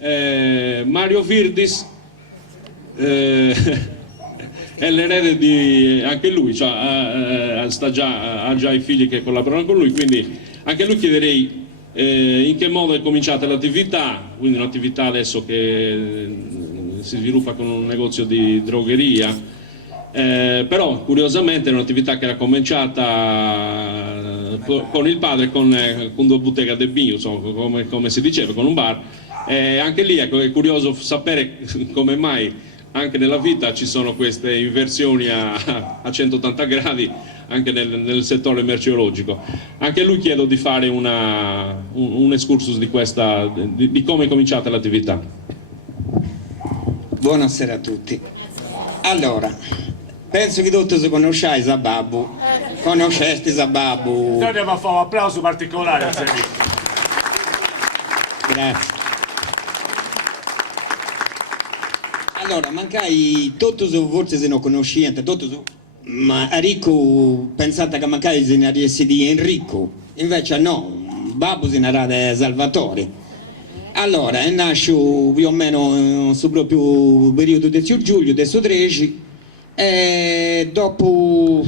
Mario Firdis è l'erede di anche lui, cioè, ha già i figli che collaborano con lui, quindi anche lui chiederei in che modo è cominciata l'attività, quindi un'attività adesso che si sviluppa con un negozio di drogheria, però curiosamente è un'attività che era cominciata con il padre, con due bottega de bio, insomma, come si diceva, con un bar. Anche lì ecco, è curioso sapere come mai anche nella vita ci sono queste inversioni a 180 gradi anche nel settore merceologico. Anche a lui chiedo di fare un excursus di come è cominciata l'attività. Buonasera a tutti. Allora, penso che tutti si conosciate Sababu. Conoscesti Sababu? Noi andiamo a fare un applauso particolare a Sergio. Grazie. Allora, mancai tutto forse se non conosciente, ma Enrico pensate che mancai se ne riessi di Enrico, invece no, Babbo se ne era di Salvatore. Allora, è nasce più o meno sul proprio periodo del giugno, del 13, e dopo,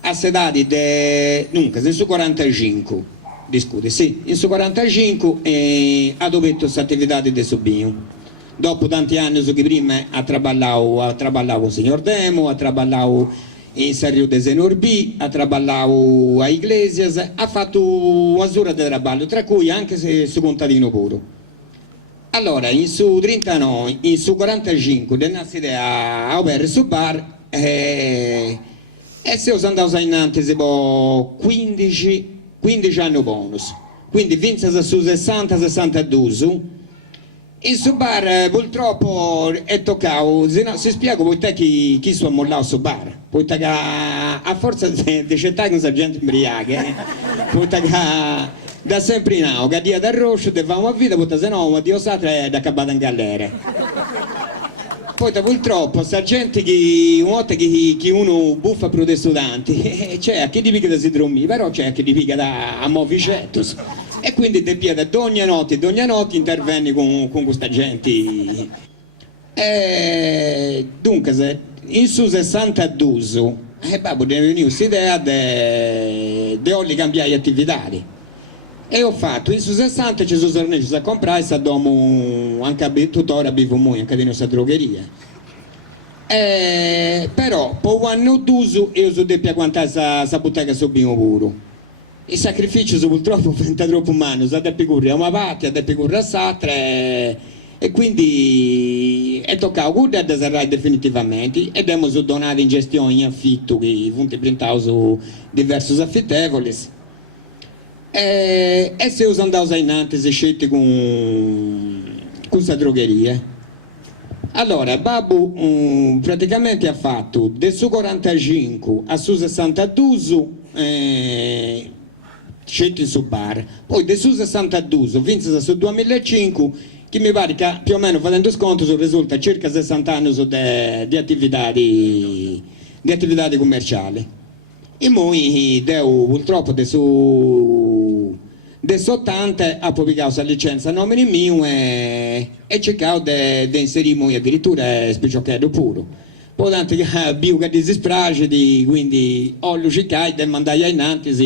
a sedati, dunque, nel suo 45. Discute, sì, in su 45 ha dovuto questa attività di Sobino. Dopo tanti anni che prima ha traballato con il signor Demo, ha traballato in Serrio de Zenorbi, ha traballato a Iglesias, ha fatto una sura di traballo, tra cui anche se su contadino puro. Allora, in su 39, in su 45, nasce a avere su bar e se ho andato in anticipo 15 anni bonus, quindi vinse su 60-62. In su bar purtroppo è toccato, si spiega poi te chi sto mollato su bar, poi te a forza di cettare con questa gente imbriaca, poi te da sempre in auto, che dia da rosso, devamo a vita, poi se no, Dio sa è da cabata in galera. Poi purtroppo sta gente che una volta che uno buffa per dei studenti, c'è a chi di pica da si dormì, però c'è a chi di pica da a moficettos. E quindi te piede d'ogni notte intervenni con questa gente. Dunque, in su 62, babbo deve venire questa idea di voler cambiare attività. E ho fatto, in su 60 ci sono tornati a comprare, stiamo anche tuttora vivo noi, anche di nostra drogheria. Però, per un anno d'uso, io so deppia quantare questa bottega su bino puro. Il sacrificio purtroppo diventa troppo umano, si deve correre a una parte, si deve correre a s'altra, e quindi è toccato curare da serrare definitivamente, ed abbiamo donato in gestione in affitto, che punti printati su diversi affittevoli. E se io sono andato in Nantes e scelti con questa drogheria. Allora, Babbo praticamente ha fatto del suo 45 a su 62 scelti su bar, poi del suo 62 vinse su 2005, che mi pare che più o meno facendo sconto risulta circa 60 anni di attività commerciali. E poi purtroppo su 80 ha pubblicato la licenza a nome mio e cercato di inserire addirittura spicciocchero puro. Poi tanto che abbiamo che disesprace, quindi ho cercato di mandare in Nantes,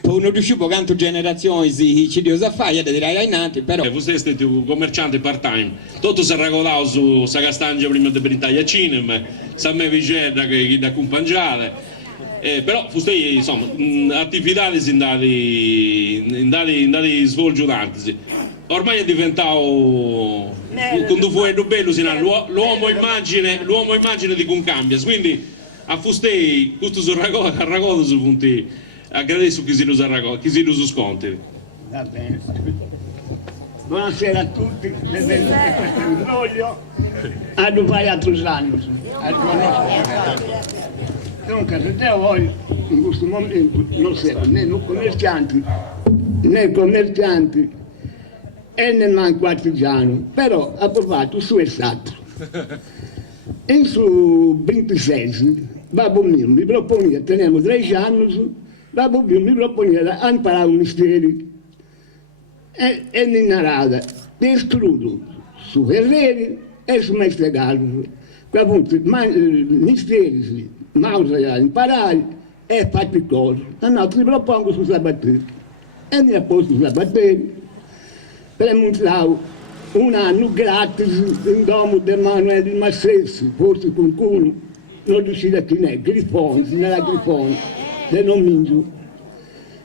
poi non riuscivo a quante generazioni ci devo fare, da dire in Nantes, però... Voi siete un commerciante part-time, tutto si è regolato su Sagastangia prima di brindare a cinema, sa me vicenda che da accompagnare. Però fustei insomma attività indali svolgiutanti. Ormai è diventato quando fu bello l'uomo immagine di cum cambia, quindi a fustei questo sul raccolto su punti agradeço chi si lo sconti. Va bene. Buonasera a tutti, benvenuti a questo imbroglio. A due altri anni. Dunque, se te vuoi, in questo momento non siamo né commercianti e nemmeno artigiani, però ha provato su esatto. In su 26, Babbo mio mi proponeva, teniamo 13 anni, Babbo mio mi proponeva a imparare un mestiere. e Ninarada, distrutto su Ferreri e su Mestre Carlos, che appunto misteri, Mausa a imparare e fatti cose. No, ti propongo su Sabatteri. E mi ha posto su Sabatteri, premuntavo un anno gratis in domo di Emanuele di Massessi, forse qualcuno non riuscirà a tenere, Grifoni, nella Grifoni, del Nomingiu.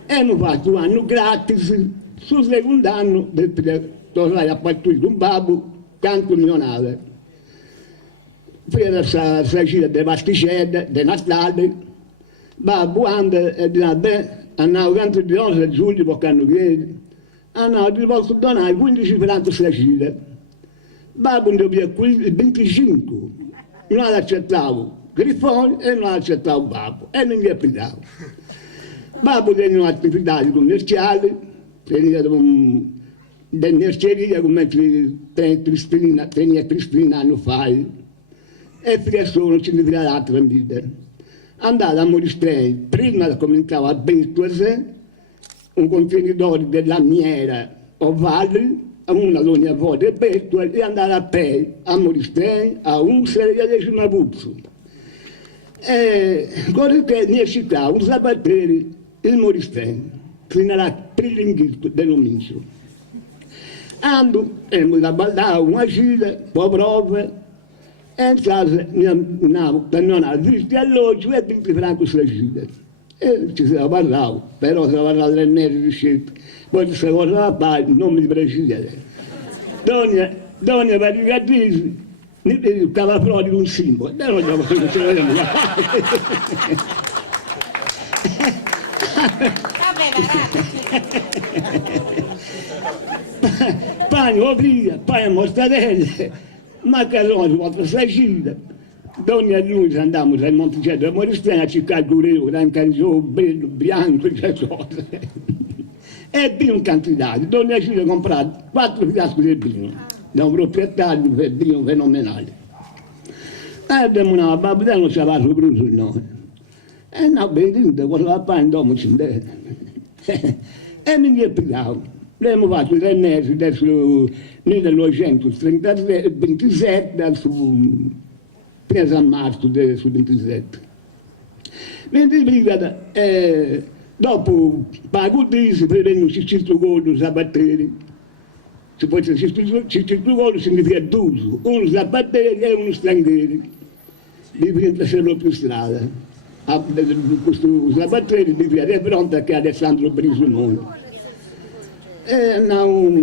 E hanno fatto un anno gratis sul secondo anno del tornare a partire un babbo canto milionario. Prima della gira delle pasticelle, di Natale, babbo anda e dice, beh, andavo canto di 11 giugno perché hanno chiesto, no, ti posso donare 15 franchi sulla gira. Babbo ne aveva 25, non l'accettavo Grifoni e non l'accettavo babbo, e non mi applicavo. Babbo teneva attività commerciali, tenia delle mercerie come tenia Cristina anno fa, e presso ci ne l'altra vita. Andavo a Moristrei, prima cominciavo a Bettuese, un contenitore della lamiera ovale, una ogni volta e Bettuese, e andavo a Pei, a Moristrei, a Unsere e a Decimabuzzo. E così che mia città, un Sabatteri, il Moristrei, fino alla Prilinghito dell'Omincio. Ando e mi ballavo una gira, poi prove, e in casa mi andavo per non avere alloggio e 20 franchi sulla gira. E ci si parlavo, però si parlava 3 mesi di scelta. Poi se guardava pari, non mi piaceva. Donna Varigatisi, mi stava proprio un simbolo, e non ce l'avevamo pane, via, pane, mortadelle, macaroni, quattro sagine. Donna e lui andavamo al Monticello, a Moristrei a cercare il cureo, era un canzone bello, bianco, e cose. E vino un candidato, donna e lui ha comprato 4 fiaschi di vino, da un proprietario di vino fenomenale. E abbiamo una babba, non c'aveva il bruso il nome. E no, benedito, quando va a pane, dopo ci andava. E mi pigliavo. Abbiamo fatto 3 mesi, adesso nel 1927, presa a marzo su 27. Mentre dopo pago si prende Ciccio Goldo, Sabatteri. Se poi Ciccio Goldo significa 2, uno Sabatteri e uno straniero. Mi prende sempre più strada. Questo Sabatteri mi viene pronta che Alessandro Brisonone. E andiamo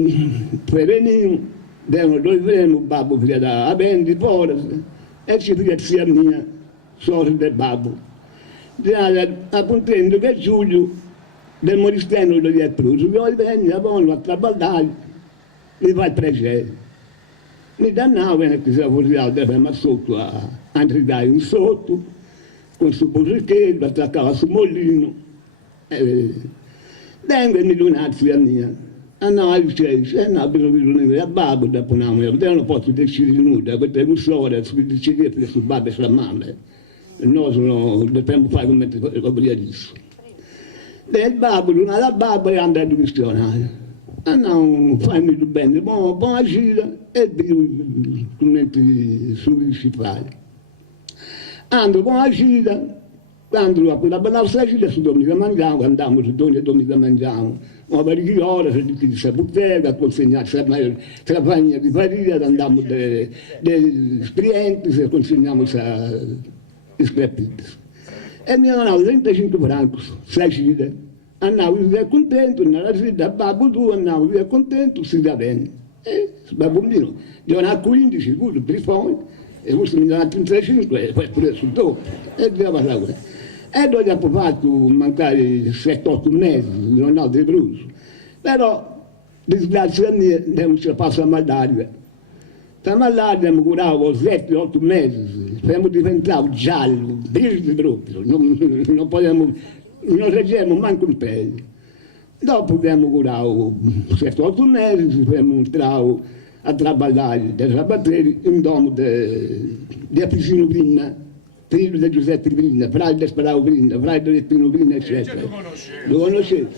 prevenimo, dove vedevamo babbo da Avendi, fuori, e ci figlio zia mia, sorella del babbo. Appuntendo che Giulio del Moristreno lo è preso, io vengo a traballare, mi fa il piacere. Mi dannavo e che si è ma sotto a andare in sotto, con suo borrichetto, attaccava sul mollino. Vengo e mi donazzi a mia. No, no, bisogna a babbo, dopo non posso decidere nulla, perché non so, decidere su babbo e sulla mamma. Noi dobbiamo fare come obbligativo. Il babbo, non ha la babba e andare a missionario. No, fammi bene, buona gira e commenti sull'iscifare. Ando buona gira, quando la bella gira su domenica mangiamo, andiamo su domenica mangiamo. Una parecchia ore, se di bottega, consegnare la famiglia di Paria, andiamo dei clienti, se consegniamo i scrapiti. E mi hanno 35 franchi, 6 gite. Andavo via contento, nella città, babbo tu, andavo via contento, si va bene. E babbo mio, io ne ho 15, quello per i fogli, e questo mi dà 35, e poi pure sul dopo, e via parlare. E noi abbiamo fatto mancare 7-8 mesi, non ho di brucio. Però, disgrazia mia, non ce la passo a malaria. La malaria mi curavo 7-8 mesi, siamo diventati gialli, verde proprio, non reggiamo manco un pelo. Dopo abbiamo curato 7-8 mesi, siamo entrati a lavorare dai Sabatteri in domo di Apicino Vinna. Figlio di Giuseppe Vinna, fratello di Speravo Vinna, fratello di Pino Vinna, eccetera. Lo conoscete?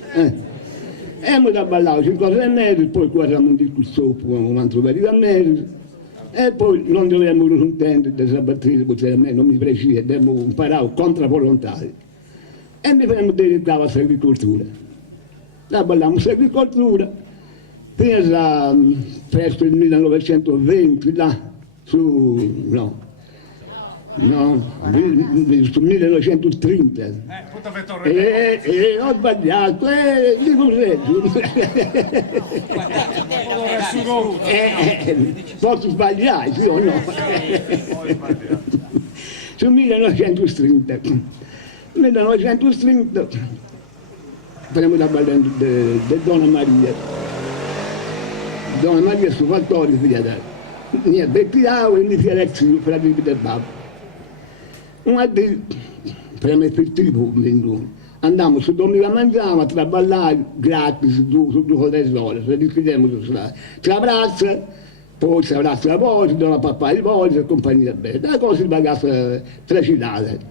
abbiamo ballato 5 mesi, poi qua siamo un disco sopra con un altro paio di mesi, e poi non dovevamo contenti di sabattere, perché a me non mi piaceva, abbiamo imparato contro volontari. E mi abbiamo dedicato all'agricoltura. Là ballavamo all'agricoltura, fino presso il 1920, là, su 1930. E ho sbagliato, dico posso sbagliare, sì o no? Sul 1930. 1930 parliamo da ballando di Donna Maria. Donna Maria su Valtorio, figlia da mia Bettiao e mia Fialexi, fratelli del babbo. Un di per effettivo andiamo su domenica mangiamo a traballare gratis su due tesore, se decidiamo di stare. Si abbraccia, poi si abbraccia la voce, dà la papà il voce e compagnia bella. Da cosa si bagasse 3 città.